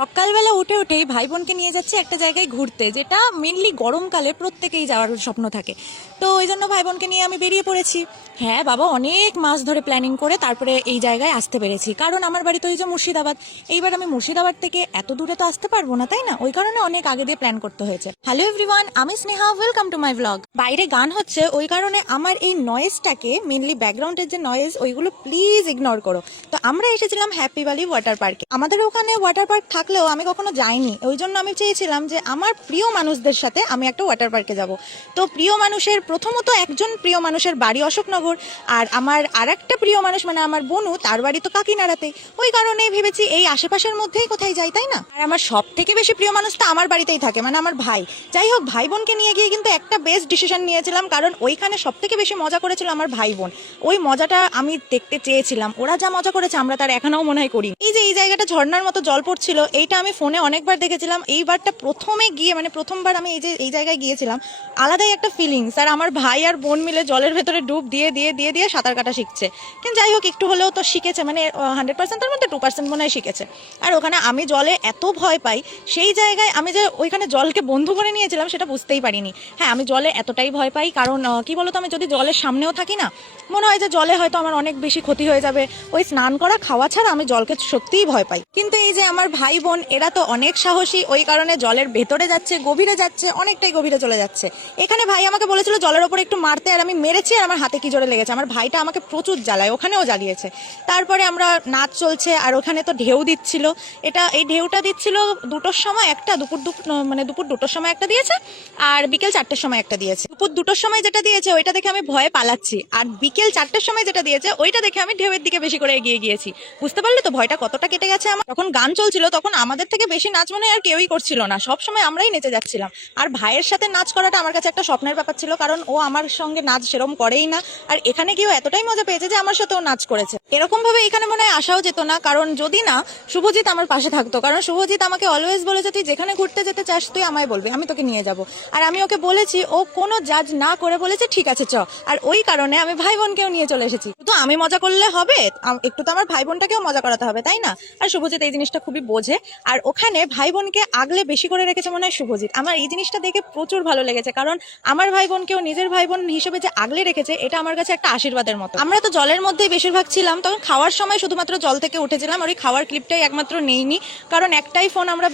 সকালবেলা উঠেই ভাই বোনকে নিয়ে যাচ্ছি একটা জায়গায় ঘুরতে, যেটা মেনলি গরমকালে প্রত্যেকেই যাওয়ার স্বপ্ন থাকে। তো ওই জন্য ভাই বোনকে নিয়ে আমি বেরিয়ে পড়েছি। হ্যাঁ বাবা, অনেক মাস ধরে প্ল্যানিং করে তারপরে এই জায়গায় আসতে পেরেছি, কারণ আমার বাড়ি তো এই যে মুর্শিদাবাদ। এইবার আমি মুর্শিদাবাদ থেকে এত দূরে তো আসতে পারবো না, তাই না? ওই কারণে অনেক আগে দিয়ে প্ল্যান করতে হয়েছে। হ্যালো এভরিওয়ান, আমি Sneha, welcome to my blog. বাইরে গান হচ্ছে, ওই কারণে আমার এই নয়েজটাকে, মেনলি ব্যাকগ্রাউন্ডের যে নয়েজ, ওইগুলো প্লিজ ইগনোর করো। তো আমরা এসেছিলাম হ্যাপি ভ্যালি ওয়াটার পার্কে। আমাদের ওখানে ওয়াটার পার্ক থাকলেও আমি কখনো যাইনি, ওই জন্য আমি চেয়েছিলাম যে আমার প্রিয় মানুষদের সাথে আমি একটা ওয়াটার পার্কে যাব। তো প্রিয় মানুষের প্রথমত একজন প্রিয় মানুষের বাড়ি অশোকনগর, আর আমার আর একটা প্রিয় মানুষ মানে আমার বোনু, তার বাড়ি তো কাকিনাড়াতেই। ওই কারণে ভেবেছি এই আশেপাশের মধ্যেই কোথায় যাই, তাই না? আর আমার সব থেকে বেশি প্রিয় মানুষ তো আমার বাড়িতেই থাকে, মানে আমার ভাই। যাই হোক, ভাই বোনকে নিয়ে গিয়ে কিন্তু একটা বেস্ট ডিসিশন নিয়েছিলাম, কারণ ওইখানে সব থেকে বেশি মজা করেছিল আমার ভাই বোন। ওই মজাটা আমি দেখতে চেয়েছিলাম, ওরা যা মজা করেছে আমরা তার এখনও মনে হয় করি। এই যে এই জায়গাটা ঝর্ণার মতো জল পড়ছিল, এইটা আমি ফোনে অনেকবার দেখেছিলাম। এইবারটা প্রথমে গিয়ে, মানে প্রথমবার আমি এই জায়গায় গিয়েছিলাম, আলাদাই একটা ফিলিংস। আর আমার ভাই আর বোন মিলে জলের ভেতরে ডুব দিয়ে দিয়ে দিয়ে দিয়ে সাঁতার কাটা শিখছে। কিন্তু যাই হোক, একটু হলেও তো শিখেছে, মানে 100%-এর মধ্যে 2% মনে হয় শিখেছে। আর ওখানে আমি জলে এত ভয় পাই, সেই জায়গায় আমি যে ওইখানে জলকে বন্ধু করে নিয়েছিলাম সেটা বুঝতেই পারিনি। হ্যাঁ, আমি জলে এতটাই ভয় পাই কারণ কি বলতো, আমি যদি জলের সামনেও থাকি না, মনে হয় যে জলে হয়তো আমার অনেক বেশি ক্ষতি হয়ে যাবে। ওই স্নান করা খাওয়া ছাড়া আমি জলকে সত্যিই ভয় পাই। কিন্তু এই যে আমার ভাই বোন, এরা তো অনেক সাহসী, ওই কারণে জলের ভেতরে যাচ্ছে, গভীরে যাচ্ছে, অনেকটাই গভীরে চলে যাচ্ছে। এখানে ভাই আমাকে বলেছিল জলের ওপরে একটু মারতে, আর আমি মেরেছি, আর আমার হাতে কি জোরে লেগেছে। আমার ভাইটা আমাকে প্রচুর জ্বালায়, ওখানেও জ্বালিয়েছে। তারপরে আমরা নাচ চলছে, আর ওখানে তো ঢেউ দিচ্ছিল। এই ঢেউটা দিচ্ছিল দুটোর সময় একটা, দুপুর 2টোর সময় একটা দিয়েছে, আর বিকেল 4টের সময় একটা দিয়েছে। দুপুর 2টোর সময় যেটা দিয়েছে ওইটা দেখে আমি ভয়ে পালাচ্ছি, আর বিকেল 4টের সময় যেটা দিয়েছে ওইটা দেখে আমি ঢেউয়ের দিকে বেশি করে এগিয়ে গিয়েছি। বুঝতে পারলে তো ভয়টা কতটা কেটে গেছে আমার। যখন গান চলছিল তখন আমাদের থেকে বেশি নাচ মনে হয় আর কেউই করছিল না, সব সময় আমরাই নেচে যাচ্ছিলাম। আর ভাইয়ের সাথে নাচ করাটা আমার কাছে একটা স্বপ্নের ব্যাপার ছিল, কারণ ও আমার সঙ্গে নাচ সেরকম করেই না। আর এখানে গিয়েও এতটাই মজা পেয়েছে যে আমার সাথেও নাচ করেছে। এরকম ভাবে এখানে মনে হয় আসাও যেত না, কারণ যদি না শুভজিৎ আমার পাশে থাকতো। কারণ শুভজিৎ আমাকে অলওয়েজ বলেছে, তুই যেখানে ঘুরতে যেতে চাস তুই আমায় বলবি, আমি তোকে নিয়ে যাব। আর আমি ওকে বলেছি, ও কোনো জাজ না করে বলেছে ঠিক আছে চ। আর ওই কারণে আমি ভাই বোনকেও নিয়ে চলে এসেছি। তো আমি মজা করলে হবে, একটু তো আমার ভাই বোনটাকেও মজা করাতে হবে, তাই না? আর শুভজিৎ এই জিনিসটা খুবই বোঝে। আর ওখানে ভাই বোনকে আগলে বেশি করে রেখেছে মনে হয় শুভজিৎ। আমার এই জিনিসটা দেখে প্রচুর ভালো লেগেছে, কারণ আমার ভাই বোনকেও নিজের ভাই বোন হিসেবে যে আগলে রেখেছে, এটা আমার কাছে একটা আশীর্বাদের মতো। আমরা তো জলের মধ্যেই বেশিরভাগ ছিলাম, তখন খাওয়ার সময় শুধুমাত্র জল থেকে উঠেছিলাম, আর ওই খাওয়ার ক্লিপটাই একমাত্র নেইনি, কারণ একটাই ফোন আমরা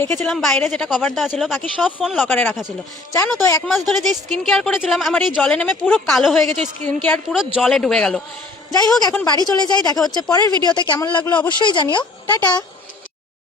রেখেছিলাম বাইরে, যেটা কভার দেওয়া ছিল, বাকি সব ফোন লকারে রাখা ছিল। জানো তো 1 মাস ধরে যে স্কিন কেয়ার করেছিলাম, আমার এই জলে নেমে পুরো কালো হয়ে গেছে, স্কিন কেয়ার পুরো জলে ডুবে গেল। যাই হোক, এখন বাড়ি চলে যাই, দেখা হচ্ছে পরের ভিডিওতে। কেমন লাগলো অবশ্যই জানিও। টাটা।